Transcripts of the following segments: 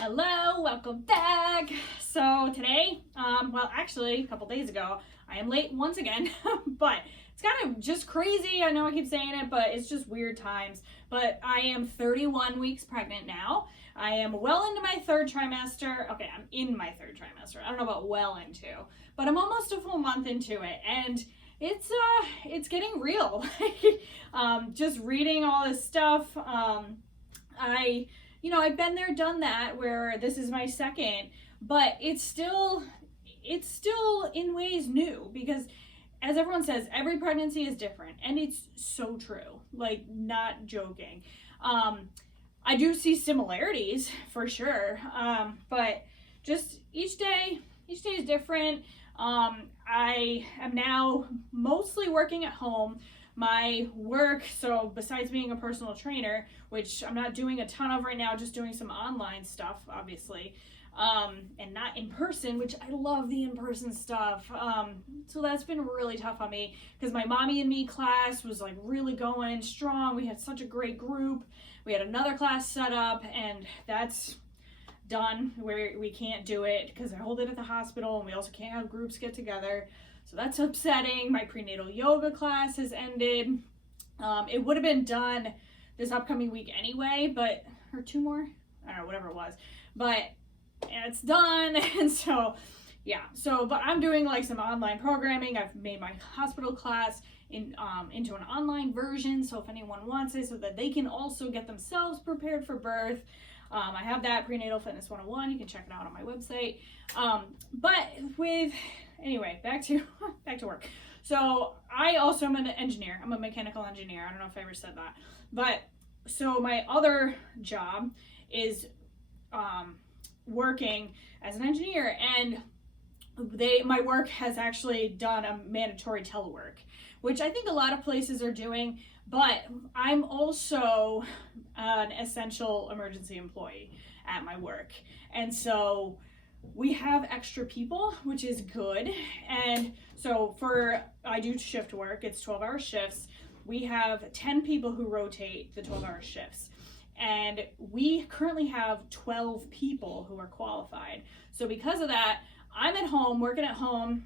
Hello, welcome back. So today, well, actually, a couple days ago, I am late once again, but it's kind of just crazy. I know I keep saying it, but it's just weird times. But I am 31 weeks pregnant now. I am well into my third trimester. Okay, I'm in my third trimester. I don't know about well into, but I'm almost a full month into it, and it's getting real. Just reading all this stuff. I've been there, done that, where this is my second, but it's still in ways new because, as everyone says, every pregnancy is different, and it's so true. Like, not joking. I do see similarities for sure, but just each day is different. I am now mostly working at home. My work, so besides being a personal trainer, which I'm not doing a ton of right now, just doing some online stuff, obviously, and not in person, which I love the in-person stuff. So that's been really tough on me because my Mommy and Me class was like really going strong. We had such a great group. We had another class set up, and that's done where we can't do it because I hold it at the hospital, and we also can't have groups get together. So that's upsetting. My prenatal yoga class has ended. It would have been done this upcoming week anyway, or two more, I don't know, whatever it was. But it's done, and so, yeah. But I'm doing like some online programming. I've made my hospital class into an online version, so if anyone wants it, so that they can also get themselves prepared for birth. I have that, Prenatal Fitness 101. You can check it out on my website. Anyway, back to work. So I also am an engineer. I'm a mechanical engineer. I don't know if I ever said that. But so my other job is working as an engineer, and my work has actually done a mandatory telework, which I think a lot of places are doing, but I'm also an essential emergency employee at my work. And so we have extra people, which is good. And so I do shift work, it's 12-hour shifts. We have 10 people who rotate the 12-hour shifts. And we currently have 12 people who are qualified. So because of that, I'm at home, working at home,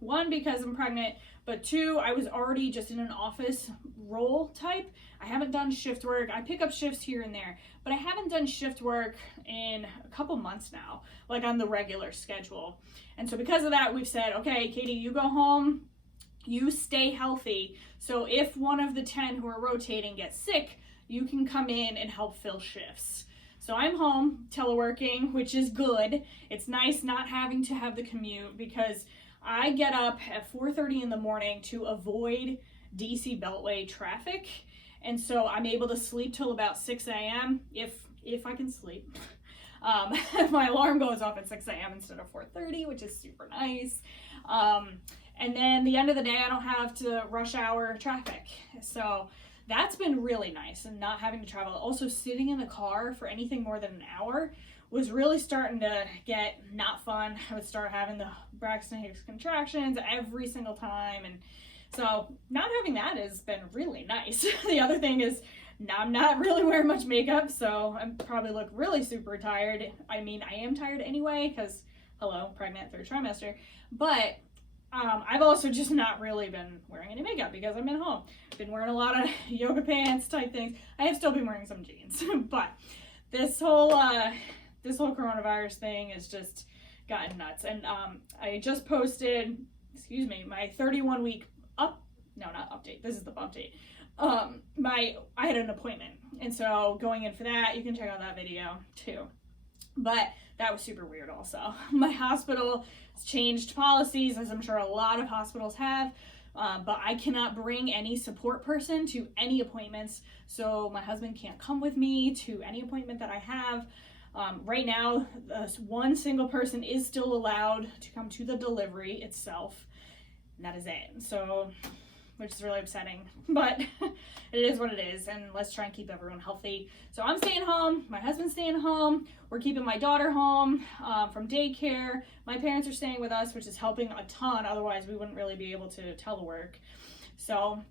one, because I'm pregnant, but two, I was already just in an office role type. I haven't done shift work. I pick up shifts here and there, but I haven't done shift work in a couple months now, like on the regular schedule. And so because of that, we've said, okay, Katie, you go home, you stay healthy. So if one of the 10 who are rotating gets sick, you can come in and help fill shifts. So I'm home teleworking, which is good. It's nice not having to have the commute because I get up at 4:30 in the morning to avoid DC Beltway traffic. And so I'm able to sleep till about 6 a.m. if I can sleep. My alarm goes off at 6 a.m. instead of 4:30, which is super nice. And then the end of the day, I don't have to rush hour traffic. So that's been really nice, and not having to travel. Also, sitting in the car for anything more than an hour was really starting to get not fun. I would start having the Braxton Hicks contractions every single time, and so not having that has been really nice. The other thing is I'm not really wearing much makeup, so I probably look really super tired. I mean, I am tired anyway because, hello, pregnant, third trimester, but I've also just not really been wearing any makeup because I'm at home. I've been wearing a lot of yoga pants type things. I have still been wearing some jeans, but this whole coronavirus thing has just gotten nuts. And I just posted, my 31 week not update. This is the Bumpdate. I had an appointment, and so going in for that, you can check out that video too. But that was super weird also. My hospital has changed policies, as I'm sure a lot of hospitals have, but I cannot bring any support person to any appointments. So my husband can't come with me to any appointment that I have. Right now, one single person is still allowed to come to the delivery itself, and that is it. So, which is really upsetting, but it is what it is, and let's try and keep everyone healthy. So I'm staying home, my husband's staying home, we're keeping my daughter home from daycare. My parents are staying with us, which is helping a ton, otherwise we wouldn't really be able to telework. So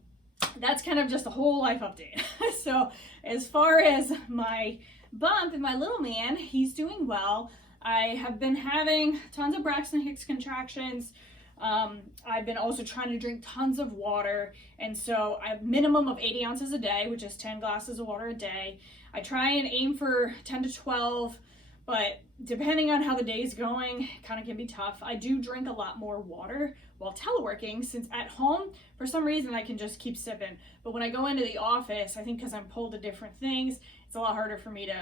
that's kind of just a whole life update. So as far as my Bump, my little man, he's doing well. I have been having tons of Braxton Hicks contractions. I've been also trying to drink tons of water, and so I have minimum of 80 ounces a day, which is 10 glasses of water a day. I try and aim for 10 to 12, but depending on how the day's going, it kind of can be tough. I do drink a lot more water while teleworking, since at home, for some reason, I can just keep sipping. But when I go into the office, I think because I'm pulled to different things, it's a lot harder for me to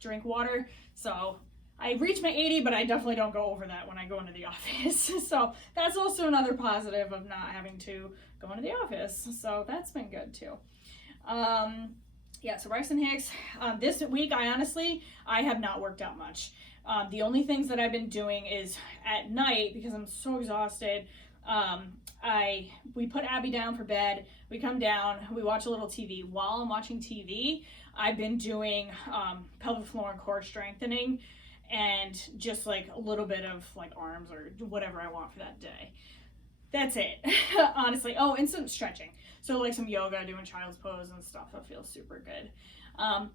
drink water. So I reach my 80, but I definitely don't go over that when I go into the office. So that's also another positive of not having to go into the office. So that's been good too. Yeah, so Braxton Hicks, this week, I have not worked out much. The only things that I've been doing is at night, because I'm so exhausted, we put Abby down for bed, we come down, we watch a little TV. While I'm watching TV, I've been doing pelvic floor and core strengthening, and just like a little bit of like arms or whatever I want for that day. That's it, honestly. Oh, and some stretching. So like some yoga, doing child's pose and stuff. That feels super good.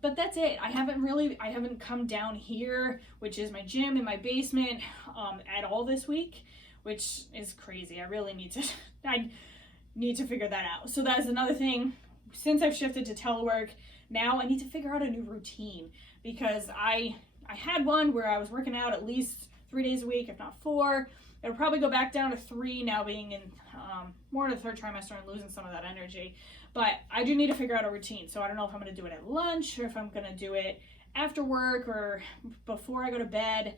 But that's it. I haven't come down here, which is my gym in my basement, at all this week, which is crazy. I need to figure that out. So that's another thing. Since I've shifted to telework, now I need to figure out a new routine, because I had one where I was working out at least 3 days a week, if not 4. It'll probably go back down to 3 now, being in more in the third trimester and losing some of that energy. But I do need to figure out a routine. So I don't know if I'm going to do it at lunch, or if I'm going to do it after work or before I go to bed.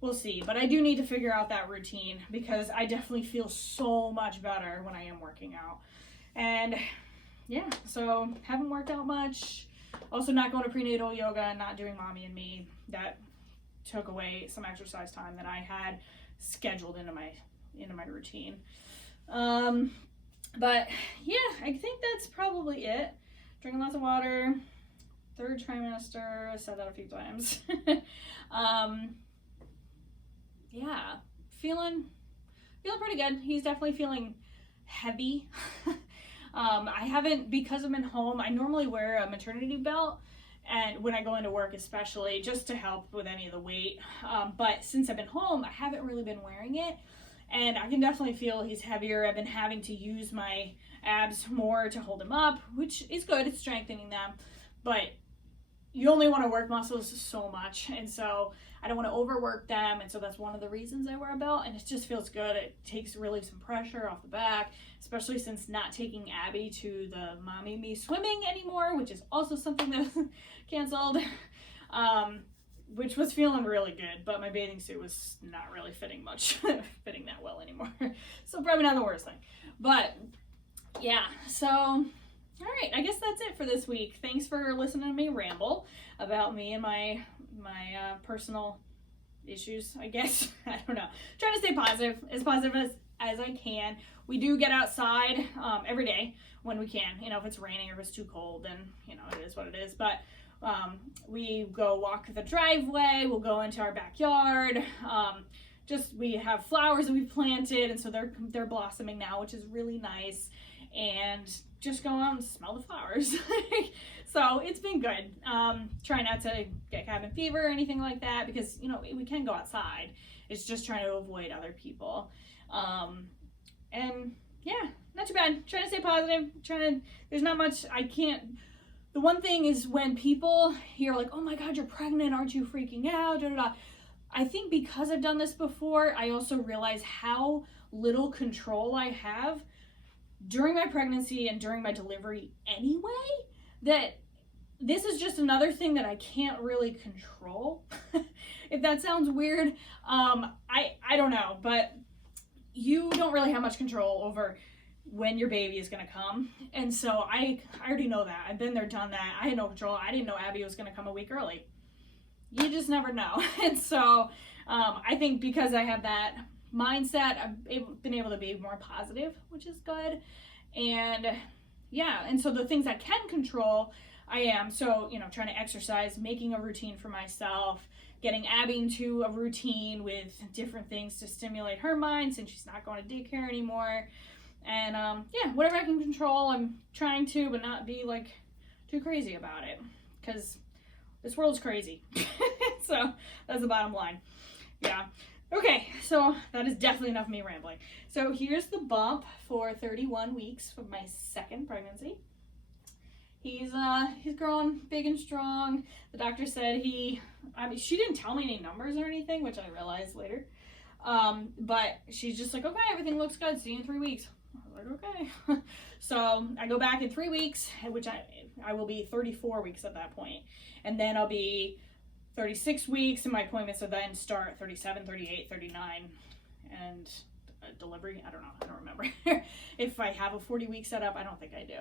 We'll see. But I do need to figure out that routine, because I definitely feel so much better when I am working out. And yeah, so haven't worked out much. Also not going to prenatal yoga and not doing Mommy and Me. That took away some exercise time that I had scheduled into my routine. But yeah, I think that's probably it. Drinking lots of water, third trimester, I said that a few times. Yeah, feeling pretty good. He's definitely feeling heavy. I haven't, because I'm at home, I normally wear a maternity belt, and when I go into work especially, just to help with any of the weight. But since I've been home, I haven't really been wearing it, and I can definitely feel he's heavier. I've been having to use my abs more to hold him up, which is good. It's strengthening them, but you only want to work muscles so much, and so I don't want to overwork them, and so that's one of the reasons I wear a belt, and it just feels good. It takes really some pressure off the back, especially since not taking Abby to the Mommy and Me swimming anymore, which is also something that was canceled, which was feeling really good, but my bathing suit was not really fitting fitting that well anymore. So probably not the worst thing, but yeah, so all right, I guess that's it for this week. Thanks for listening to me ramble about me and my personal issues, I guess. I don't know. Trying to stay positive as I can. We do get outside every day when we can. You know, if it's raining or if it's too cold, then, you know, it is what it is. But we go walk the driveway. We'll go into our backyard. We have flowers that we've planted, and so they're blossoming now, which is really nice. And just go out and smell the flowers. So it's been good. Try not to get cabin fever or anything like that, because, you know, we can go outside. It's just trying to avoid other people. And yeah, not too bad. Trying to stay positive. There's not much I can't. The one thing is when people hear like, oh my God, you're pregnant. Aren't you freaking out? Da, da, da. I think because I've done this before, I also realize how little control I have during my pregnancy and during my delivery anyway, that this is just another thing that I can't really control. If that sounds weird, I don't know, but you don't really have much control over when your baby is going to come. And so I already know that. I've been there, done that. I had no control. I didn't know Abby was going to come a week early. You just never know. And so I think because I have that mindset, I've been able to be more positive, which is good. And yeah, and so the things I can control, I am. So, you know, trying to exercise, making a routine for myself, getting Abby into a routine with different things to stimulate her mind since she's not going to daycare anymore. And yeah, whatever I can control, I'm trying to, but not be like too crazy about it, because this world's crazy. So that's the bottom line. Yeah. Okay, so that is definitely enough of me rambling. So here's the bump for 31 weeks of my second pregnancy. He's growing big and strong. The doctor said she didn't tell me any numbers or anything, which I realized later. But she's just like, okay, everything looks good. See you in 3 weeks. I was like, okay. So I go back in 3 weeks, which I will be 34 weeks at that point. And then I'll be 36 weeks, and my appointments will then start 37, 38, 39, and delivery. I don't know. I don't remember. If I have a 40-week setup, I don't think I do.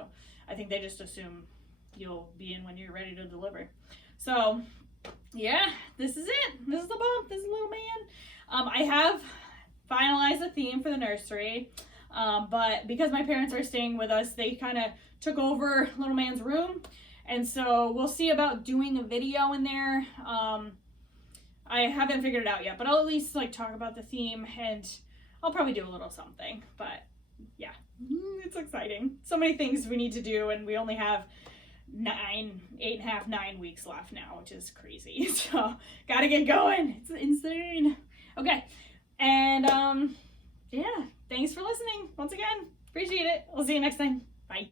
I think they just assume you'll be in when you're ready to deliver. So, yeah, this is it. This is the bump. This is little man. I have finalized a theme for the nursery, but because my parents are staying with us, they kind of took over little man's room. And so we'll see about doing a video in there. I haven't figured it out yet, but I'll at least like talk about the theme, and I'll probably do a little something. But yeah, it's exciting. So many things we need to do, and we only have 9 weeks left now, which is crazy. So gotta get going. It's insane. Okay, and yeah, thanks for listening once again. Appreciate it. I'll see you next time.